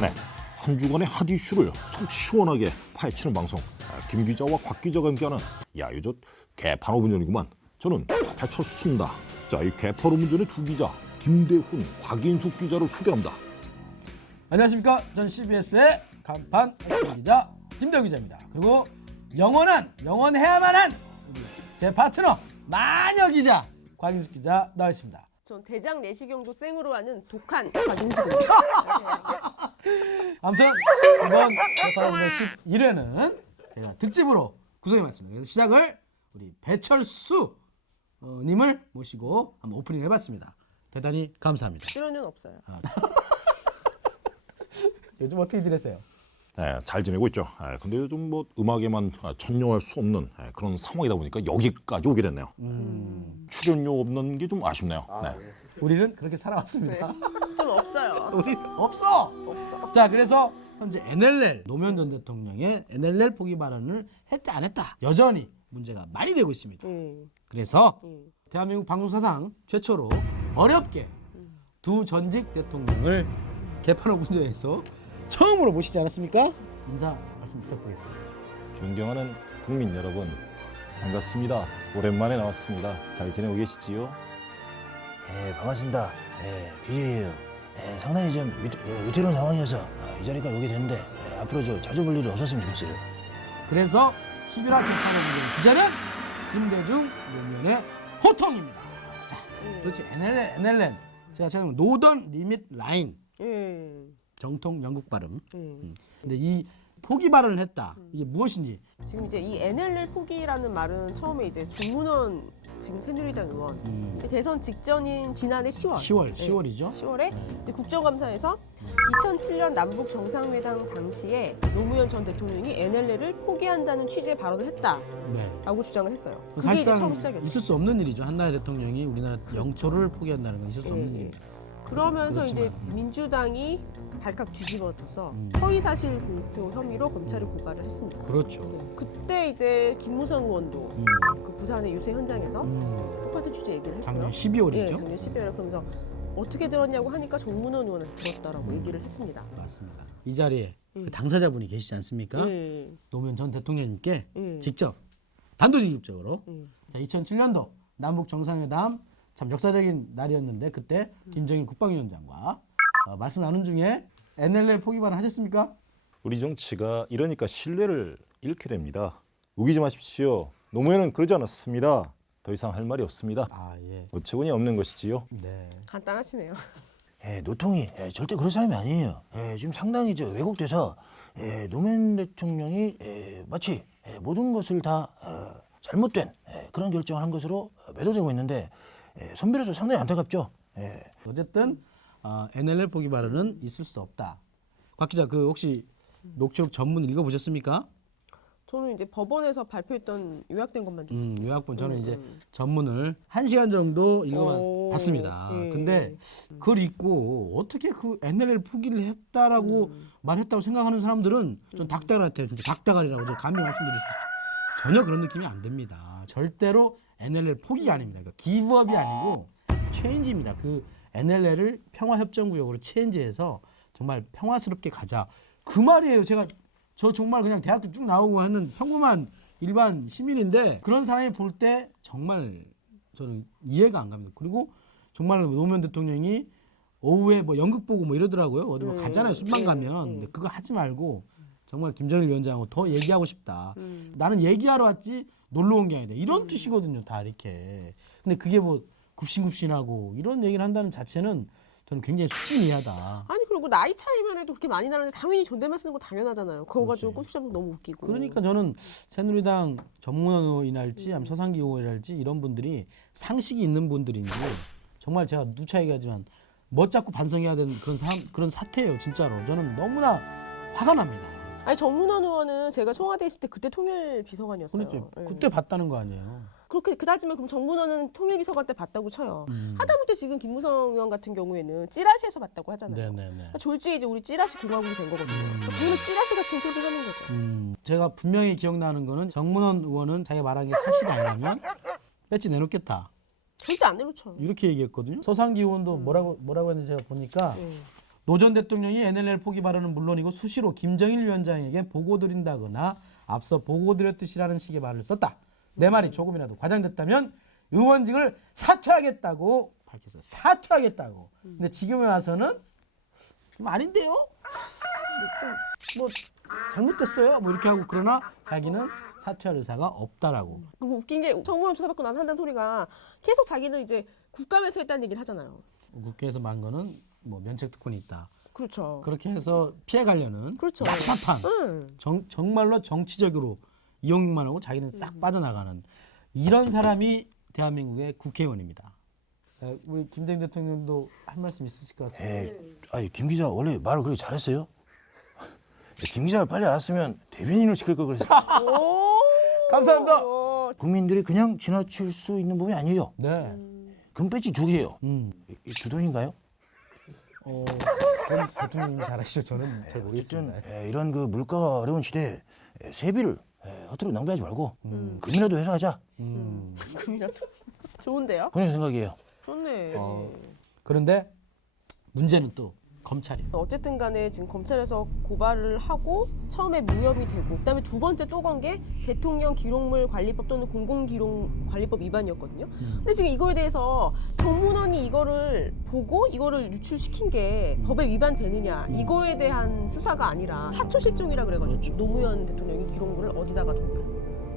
네, 한 주간의 핫 이슈를 속 시원하게 파헤치는 방송. 김 기자와 곽 기자가 함께하는 야, 이저 개판 5분전이구만. 저는 배철수입니다. 자, 이 개판 5분전의 두 기자 김대훈, 곽인숙 기자를 소개합니다. 안녕하십니까. 전 CBS의 간판 액션 기자 김대훈 기자입니다. 그리고 영원해야만 한 제 파트너 마녀 기자 곽인숙 기자 나와 있습니다. 전 대장 내시경도 생으로 하는 독한 곽인숙입니다. 아무튼 이번 개판 11회는 제가 특집으로 구성해봤습니다. 그래서 시작을 우리 배철수 님을 모시고 한번 오프닝 해봤습니다. 대단히 감사합니다. 출연은 없어요. 요즘 어떻게 지내세요? 네, 잘 지내고 있죠. 근데 요즘 뭐 음악에만 천용할 수 없는 그런 상황이다 보니까 여기까지 오게 됐네요. 출연료 없는 게 좀 아쉽네요. 네. 우리는 그렇게 살아왔습니다. 좀 없어요. 우리 없어. 없어. 자, 그래서 현재 NLL 노무현 전 대통령의 NLL 포기 발언을 했다 안 했다 여전히 문제가 많이 되고 있습니다. 그래서 대한민국 방송사상 최초로 어렵게 두 전직 대통령을 개판 5분전에서 처음으로 모시지 않았습니까? 인사 말씀 부탁드리겠습니다. 존경하는 국민 여러분, 반갑습니다. 오랜만에 나왔습니다. 잘 지내고 계시지요? 반갑습니다. DJ예요. 상당히 좀 위태로운 상황이어서 이 자리가 오게 됐는데 앞으로 저 자주 볼 일이 없었으면 좋겠어요. 그래서 11화 개판 5분전 주제는 김대중 노무현의 호통입니다. 자, 도대체 NLL 제가 찾은 노던 리밋 라인 정통 영국 발음. 근데 이 포기 발언을 했다. 이게 무엇인지. 지금 이제 이 NLL 포기라는 말은 처음에 이제 조문원 지금 새누리당 의원 대선 직전인 지난해 10월이죠. 10월에 국정감사에서 2007년 남북 정상회담 당시에 노무현 전 대통령이 NLL을 포기한다는 취지의 발언을 했다라고 주장을 했어요. 그게 이제 사실상 처음 시작이었죠. 있을 수 없는 일이죠. 한 나라의 대통령이 우리나라 영토를 포기한다는 건 있을 수 없는 일입니다. 그러면서 이제 그렇지만, 민주당이 발칵 뒤집어져서 허위사실 공표 혐의로 검찰에 고발을 했습니다. 그렇죠. 그때 이제 김무성 의원도 그 부산의 유세 현장에서 똑같은 취지 얘기를 했고요. 작년 12월이죠. 예, 작년 12월에 그러면서 어떻게 들었냐고 하니까 정문원 의원한테 들었다라고 얘기를 했습니다. 맞습니다. 이 자리에 그 당사자분이 계시지 않습니까? 예. 노무현 전 대통령님께 예. 직접 단도직입적으로 예. 자, 2007년도 남북 정상회담 참 역사적인 날이었는데 그때 김정일 국방위원장과 말씀 나눈 중에 NLL 포기 발언 하셨습니까? 우리 정치가 이러니까 신뢰를 잃게 됩니다. 우기지 마십시오. 노무현은 그러지 않았습니다. 더 이상 할 말이 없습니다. 예. 어처구니 없는 것이지요. 네. 간단하시네요. 노통이 절대 그런 사람이 아니에요. 지금 상당히 왜곡돼서 노무현 대통령이 마치 모든 것을 다 잘못된 그런 결정을 한 것으로 매도되고 있는데 선배로서 상당히 안타깝죠. 어쨌든 NLL 포기 발언은 있을 수 없다. 곽 기자 그 혹시 녹취록 전문 읽어보셨습니까? 저는 이제 법원에서 발표했던 요약된 것만 좀 봤어요. 요약본 저는 이제 전문을 1시간 정도 읽어봤습니다. 예. 근데 그걸 읽고 어떻게 그 NLL 포기를 했다라고 말했다고 생각하는 사람들은 전 닭다갈한테 진짜 닭다갈이라고 저 감히 말씀드릴 수 있어요. 전혀 그런 느낌이 안 듭니다. 절대로 NLL 포기가 아닙니다. 그러니까 기브업이 아니고 체인지입니다. 그 NLL을 평화협정구역으로 체인지해서 정말 평화스럽게 가자. 그 말이에요. 저 정말 그냥 대학교 쭉 나오고 하는 평범한 일반 시민인데 그런 사람이 볼 때 정말 저는 이해가 안 갑니다. 그리고 정말 노무현 대통령이 오후에 뭐 연극 보고 뭐 이러더라고요. 어디 뭐 가잖아요. 순방 가면. 근데 그거 하지 말고 정말 김정일 위원장하고 더 얘기하고 싶다. 나는 얘기하러 왔지 놀러 온 게 아니다. 이런 뜻이거든요. 다 이렇게. 근데 그게 뭐 굽신굽신하고 이런 얘기를 한다는 자체는 저는 굉장히 수준 이하다. 아니 그리고 나이 차이만 해도 그렇게 많이 나는데 당연히 존댓말 쓰는 거 당연하잖아요. 그거 가지고 꼬투리 잡는 거 너무 웃기고. 그러니까 저는 새누리당 전문원 의원이랄지 아니면 서상기 의원이랄지 이런 분들이 상식이 있는 분들인지 정말 제가 누차 얘기하지만 뭐 자꾸 반성해야 되는 그런 사태예요. 진짜로. 저는 너무나 화가 납니다. 아니 정문원 의원은 제가 청와대에 있을 때 그때 통일비서관이었어요. 그렇죠. 예. 그때 봤다는 거 아니에요. 그렇게 그다지만 그럼 정문원은 통일비서관 때 봤다고 쳐요. 하다못해 지금 김무성 의원 같은 경우에는 찌라시에서 봤다고 하잖아요. 네네네. 그러니까 졸지에 이제 우리 찌라시 공화국이 된 거거든요. 그러니까 그거는 찌라시 같은 소리를 하는 거죠. 제가 분명히 기억나는 거는 정문원 의원은 자기가 말한 게 사실이 아니라면 배지 내놓겠다. 절대 안 내놓죠. 이렇게 얘기했거든요. 서상기 의원도 뭐라고 했는지 제가 보니까 노 전 대통령이 NLL 포기 발언은 물론이고 수시로 김정일 위원장에게 보고드린다거나 앞서 보고드렸듯이라는 식의 말을 썼다. 내 말이 조금이라도 과장됐다면 의원직을 사퇴하겠다고 밝혔어요. 사퇴하겠다고. 근데 지금에 와서는 좀 아닌데요? 뭐 잘못됐어요. 뭐 이렇게 하고 그러나 자기는 사퇴할 의사가 없다라고. 그리고 웃긴 게 정무원 조사받고 나서 한다는 소리가 계속 자기는 이제 국감에서 했다는 얘기를 하잖아요. 국회에서 만 거는 뭐 면책 특권이 있다. 그렇죠. 그렇게 해서 피해가려는 그렇죠. 납사판. 정말로 정치적으로 이용만 하고 자기는 싹 빠져나가는 이런 사람이 대한민국의 국회의원입니다. 우리 김대중 대통령도 한 말씀 있으실 것 같아요. 아니 김 기자 원래 말을 그렇게 잘했어요? 김 기자를 빨리 알았으면 대변인으로 시킬 걸 그랬어요. 오! 감사합니다. 국민들이 그냥 지나칠 수 있는 부분이 아니에요. 네. 금배지 2개예요. 두 돈인가요? 그건 대통령님이 잘하시죠. 저는 잘 어쨌든 모르겠습니다. 이런 그 물가가 어려운 시대에 세비를 허투루 낭비하지 말고 금이라도 회사하자. 금이라도 좋은데요? 그런 생각이에요. 좋네. 그런데 문제는 또 검찰이에요. 어쨌든 간에 지금 검찰에서 고발을 하고 처음에 무혐의 되고 그다음에 두 번째 또 건 게 대통령 기록물 관리법 또는 공공기록관리법 위반이었거든요. 근데 지금 이거에 대해서 정문원이 이거를 보고 이거를 유출시킨 게 법에 위반되느냐 이거에 대한 수사가 아니라 사초 실종이라 그래가지고 노무현 대통령이 기록물을 어디다가 뒀냐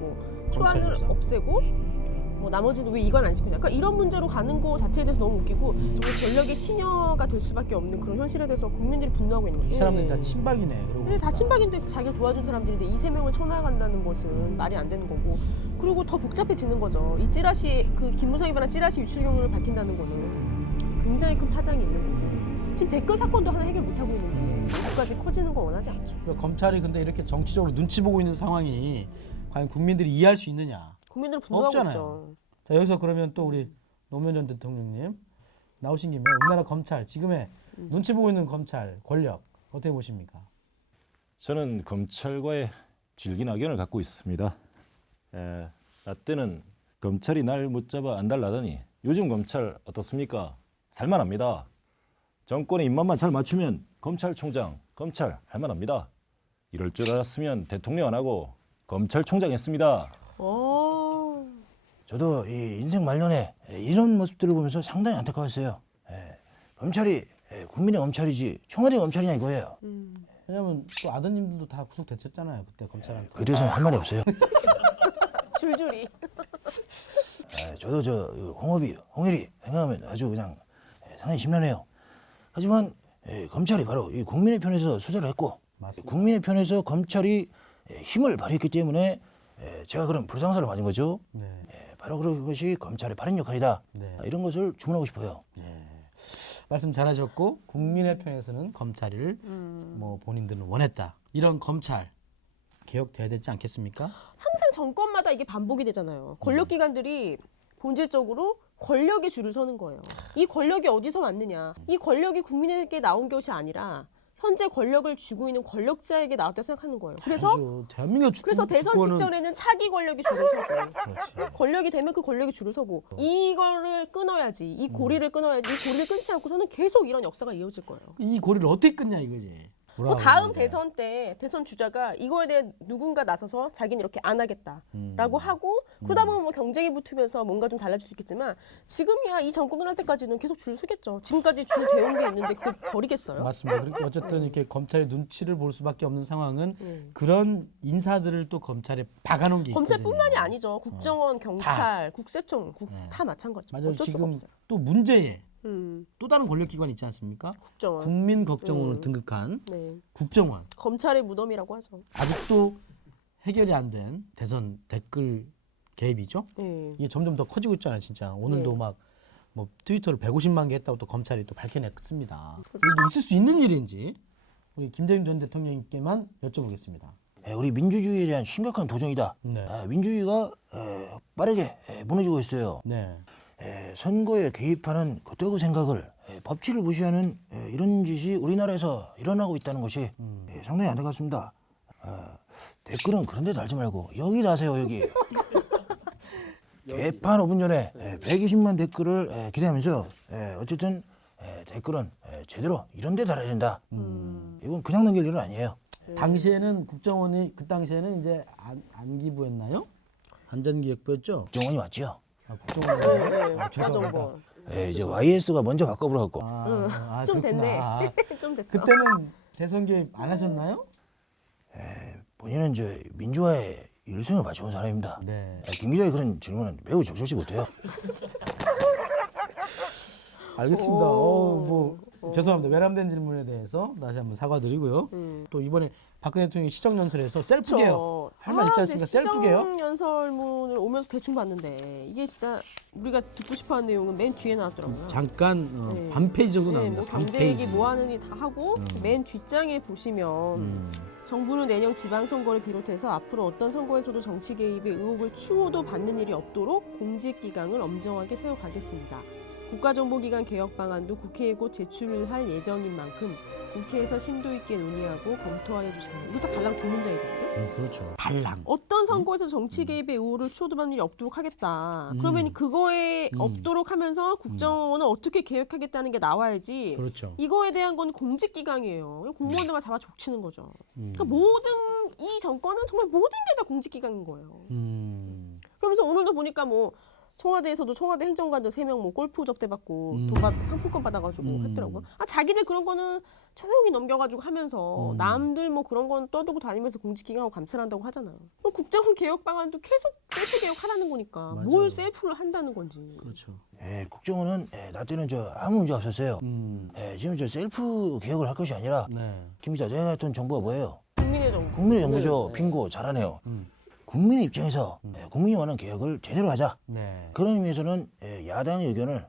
뭐 초안을 검찰 조사. 없애고 뭐 나머지는 왜 이건 안 시켰냐. 그러니까 이런 문제로 가는 거 자체에 대해서 너무 웃기고 정말 권력의 시녀가 될 수밖에 없는 그런 현실에 대해서 국민들이 분노하고 있는 거예요. 이 사람들이 다 친박이네. 그러고 네, 보니까. 다 친박인데 자기를 도와준 사람들인데 이 세 명을 쳐나간다는 것은 말이 안 되는 거고 그리고 더 복잡해지는 거죠. 이 찌라시 그 김무성이 발한 찌라시 유출 경로를 밝힌다는 거는 굉장히 큰 파장이 있는 거고 지금 댓글 사건도 하나 해결 못 하고 있는데 이것까지 커지는 건 원하지 않죠. 그러니까 검찰이 근데 이렇게 정치적으로 눈치 보고 있는 상황이 과연 국민들이 이해할 수 있느냐? 국민들은 분노하고 없잖아요. 있죠. 자 여기서 그러면 또 우리 노무현 전 대통령님 나오신 김에 우리나라 검찰 지금의 눈치 보고 있는 검찰 권력 어떻게 보십니까? 저는 검찰과의 질긴 악연을 갖고 있습니다. 나 때는 검찰이 날 못 잡아 안달나더니 요즘 검찰 어떻습니까? 살만합니다. 정권의 입맛만 잘 맞추면 검찰총장, 검찰 할만합니다. 이럴 줄 알았으면 대통령 안 하고 검찰총장 했습니다. 저도 이 인생 말년에 이런 모습들을 보면서 상당히 안타까웠어요. 검찰이 국민의 검찰이지 청와대 검찰이냐 이거예요. 왜냐면 또 아드님들도 다 구속됐었잖아요 그때 검찰한테. 그에 대해서는 할 말이 없어요. 줄줄이. 저도 홍일이 생각하면 아주 그냥 상당히 심란해요. 하지만 검찰이 바로 이 국민의 편에서 수사를 했고 맞습니다. 국민의 편에서 검찰이 힘을 발휘했기 때문에 제가 그런 불상사를 맞은 거죠. 네. 바로 그것이 검찰의 발행 역할이다. 네. 이런 것을 주문하고 싶어요. 말씀 잘하셨고 국민의 편에서는 검찰을 뭐 본인들은 원했다. 이런 검찰 개혁돼야 되지 않겠습니까? 항상 정권마다 이게 반복이 되잖아요. 권력기관들이 본질적으로 권력의 줄을 서는 거예요. 이 권력이 어디서 왔느냐. 이 권력이 국민에게 나온 것이 아니라 현재 권력을 쥐고 있는 권력자에게 나왔다고 생각하는 거예요. 그래서 대한민국 축구, 그래서 대선 축구는 직전에는 차기 권력이 줄을 서고 그렇지. 권력이 되면 그 권력이 줄을 서고 이거를 끊어야지 이 고리를 끊어야지 이 고리를 끊지 않고서는 계속 이런 역사가 이어질 거예요. 이 고리를 어떻게 끊냐 이거지. 뭐 다음 대선 때 대선 주자가 이거에 대해 누군가 나서서 자기는 이렇게 안 하겠다라고 하고 그러다 보면 뭐 경쟁이 붙으면서 뭔가 좀 달라질 수 있겠지만 지금이야 이 정권 끝날 때까지는 계속 줄 서겠죠. 지금까지 줄 대온 게 있는데 그걸 버리겠어요? 맞습니다. 그러니까 어쨌든 이렇게 검찰의 눈치를 볼 수밖에 없는 상황은 그런 인사들을 또 검찰에 박아놓은 게 있거든요. 검찰뿐만이 아니죠. 국정원, 경찰, 국세청 다 마찬가지죠. 맞아요. 어쩔 수가 지금 없어요. 또 문제에 음, 또 다른 권력기관이 있지 않습니까? 국정원. 국민걱정원으로 등극한 네. 국정원. 검찰의 무덤이라고 하죠. 아직도 해결이 안 된 대선 댓글 개입이죠. 네. 이게 점점 더 커지고 있잖아요, 진짜. 오늘도 네. 막 뭐 트위터를 150만 개 했다고 또 검찰이 또 밝혀냈습니다. 그렇죠. 이게 있을 수 있는 일인지 우리 김대중 전 대통령님께만 여쭤보겠습니다. 우리 민주주의에 대한 심각한 도전이다. 네. 민주주의가 빠르게 무너지고 있어요. 네. 선거에 개입하는 그때그 생각을 법치를 무시하는 이런 짓이 우리나라에서 일어나고 있다는 것이 상당히 안타깝습니다. 댓글은 그런 데 달지 말고 여기 다세요, 여기. 개판 5분 전에 120만 댓글을 기대하면서 어쨌든 댓글은 제대로 이런 데 달아야 된다. 이건 그냥 넘길 일은 아니에요. 당시에는 국정원이 그 당시에는 이제 안기부였나요? 안전기획부였죠. 국정원이 맞죠? 국정원. 네, 죄송합니다. 국가정보원. 이제 YS가 먼저 바꿔버려갖고 좀 그렇구나. 됐네. 좀 됐어. 그때는 대선 개입 안 하셨나요? 본인은 민주화에 일생을 바쳐온 사람입니다. 네. 김 기자의 그런 질문은 매우 적절치 못해요. 알겠습니다. 죄송합니다. 외람된 질문에 대해서 다시 한번 사과드리고요. 또 이번에 박근혜 대통령이 시정연설에서 셀프 개혁 할 말 있지 않습니까? 셀프 개혁? 시정연설문을 오면서 대충 봤는데 이게 진짜 우리가 듣고 싶어하는 내용은 맨 뒤에 나왔더라고요. 잠깐 네. 반 페이지 정도 나옵니다. 뭐 반 경제 페이지. 얘기 뭐 하느니 다 하고 맨 뒷장에 보시면 정부는 내년 지방선거를 비롯해서 앞으로 어떤 선거에서도 정치 개입의 의혹을 추호도 받는 일이 없도록 공직기강을 엄정하게 세워가겠습니다. 국가정보기관 개혁 방안도 국회에 곧 제출할 예정인 만큼 국회에서 심도 있게 논의하고 검토하여 주시겠습니다. 이거 다 갈랑 두 문장이거든요. 그렇죠. 달랑. 어떤 선거에서 정치 개입의 의혹을 추호받는 일이 없도록 하겠다. 그러면 그거에 없도록 하면서 국정원을 어떻게 개혁하겠다는 게 나와야지. 그렇죠. 이거에 대한 건 공직기강이에요. 공무원들만 잡아 족치는 거죠. 그러니까 모든 이 정권은 정말 모든 게 다 공직기강인 거예요. 그러면서 오늘도 보니까 뭐 청와대에서도 청와대 행정관들 3명 뭐 골프 접대 받고 상품권 받아가지고 했더라고요. 자기들 그런 거는 조용히 넘겨가지고 하면서 남들 뭐 그런 건 떠들고 다니면서 공직기강하고 감찰한다고 하잖아요. 그럼 국정원 개혁 방안도 계속 셀프 개혁하라는 거니까 맞아요. 뭘 셀프를 한다는 건지. 그렇죠. 국정원은 나 때는 아무 문제 없었어요. 지금 셀프 개혁을 할 것이 아니라 네. 김 기자 내가 했던 정부가 뭐예요? 국민의 정부. 국민의 정부죠. 네. 빙고 잘하네요. 국민의 입장에서 국민이 원하는 개혁을 제대로 하자. 네. 그런 의미에서는 야당의 의견을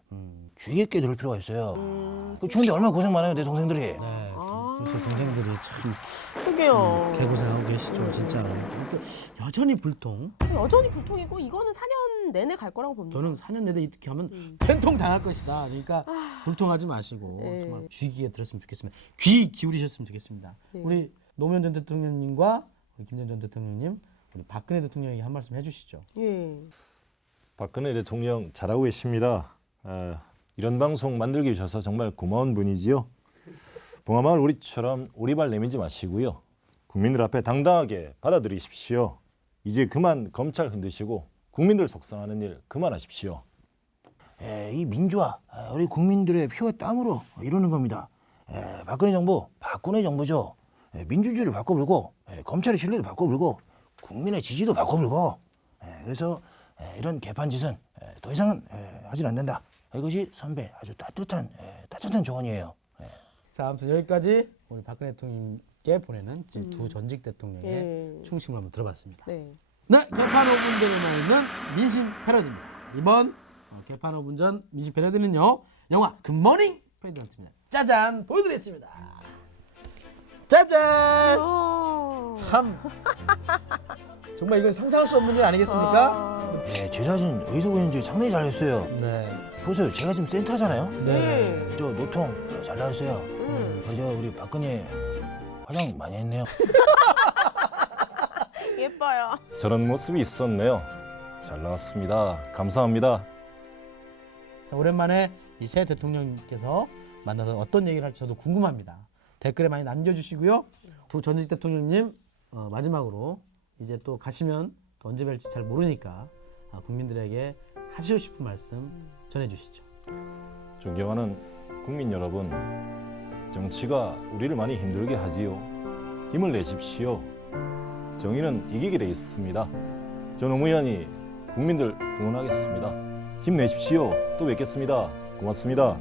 주의 깊게 들을 필요가 있어요. 그 추운데 얼마나 고생 많아요, 내 동생들이. 네. 그래서 동생들이 참 그게요. 개고생하고 계시죠, 진짜. 아무튼 여전히 불통. 여전히 불통이고 이거는 4년 내내 갈 거라고 봅니다. 저는 4년 내내 이렇게 하면 된통 당할 것이다. 그러니까 불통하지 마시고 네. 정말 귀 기에 들었으면 좋겠습니다. 귀 기울이셨으면 좋겠습니다. 네. 우리 노무현 전 대통령님과 우리 김대중 전 대통령님, 우리 박근혜 대통령에게 한 말씀 해주시죠. 예. 박근혜 대통령 잘하고 계십니다. 이런 방송 만들게 주셔서 정말 고마운 분이지요. 봉하마을 우리처럼 오리발 내밀지 마시고요. 국민들 앞에 당당하게 받아들이십시오. 이제 그만 검찰 흔드시고 국민들 속상하는 일 그만하십시오. 이 민주화, 우리 국민들의 피와 땀으로 이루는 겁니다. 박근혜 정부, 박근혜 정부죠. 민주주의를 바꿔불고 검찰의 신뢰를 바꿔불고 국민의 지지도 바꿔불고 그래서 이런 개판 짓은 더 이상은 하진 않는다. 이것이 선배 아주 따뜻한 조언이에요. 자, 아무튼 여기까지 우리 박근혜 대통령께 보내는 두 전직 대통령의 충심을 한번 들어봤습니다. 네. 네, 개판 5분 전에 나오는 민심 패러디입니다. 이번 개판 5분 전 민심 패러디는요, 영화 굿모닝 프레지던트입니다. 짜잔, 보여드리겠습니다. 짜잔! 참 정말 이건 상상할 수 없는 일 아니겠습니까? 제 사진 어디서 보는지 상당히 잘했어요. 네. 보세요, 제가 지금 센터잖아요. 네. 저 노통 잘 나왔어요. 우리 박근혜 화장 많이 했네요. 예뻐요. 저런 모습이 있었네요. 잘 나왔습니다. 감사합니다. 자, 오랜만에 이 새 대통령께서 만나서 어떤 얘기를 할지 저도 궁금합니다. 댓글에 많이 남겨주시고요. 두 전직 대통령님 마지막으로 이제 또 가시면 또 언제 뵐지 잘 모르니까 국민들에게 하시고 싶은 말씀 전해주시죠. 존경하는 국민 여러분, 정치가 우리를 많이 힘들게 하지요. 힘을 내십시오. 정의는 이기게 돼 있습니다. 저 노무현이 국민들 응원하겠습니다. 힘내십시오. 또 뵙겠습니다. 고맙습니다.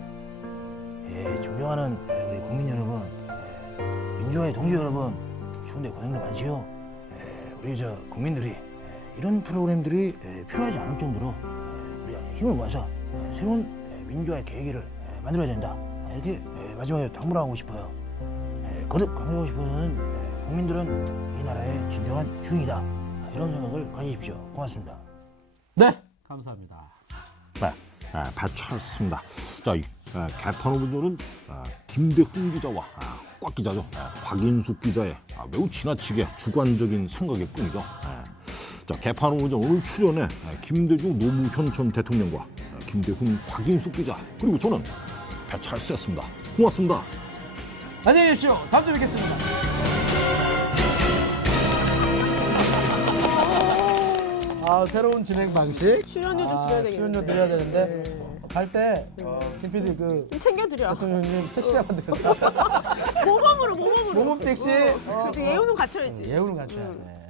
존경하는 우리 국민 여러분, 민주화의 동지 여러분, 추운데 고생들 많지요. 우리 국민들이 이런 프로그램들이 필요하지 않을 정도로 우리 힘을 모아서 새로운 민주화의 계기를 만들어야 된다. 이렇게 마지막에 당부하고 싶어요. 거듭 강조하고 싶은 것은 국민들은 이 나라의 진정한 주인이다. 이런 생각을 가지십시오. 고맙습니다. 네, 감사합니다. 네, 배철수입니다. 자, 개판 5분 전은 김대훈 기자와 꽉 기자죠. 곽인숙 기자의 매우 지나치게 주관적인 생각일 뿐이죠. 자, 자, 개판오전 오늘 출연해 김대중 노무현 전 대통령과 김대훈 곽인숙 기자 그리고 저는 배철수였습니다. 고맙습니다. 안녕히 계십시오. 다음 주에 뵙겠습니다. 새로운 진행 방식. 출연료 좀 드려야 되겠는데. 출연료 드려야 되는데 갈 때 김PD 그 좀 챙겨드려. 대통령님 택시 한번 드렸다. 모범으로. 모범 택시. 그래도 예우는 갖춰야지. 예우는 갖춰야 돼.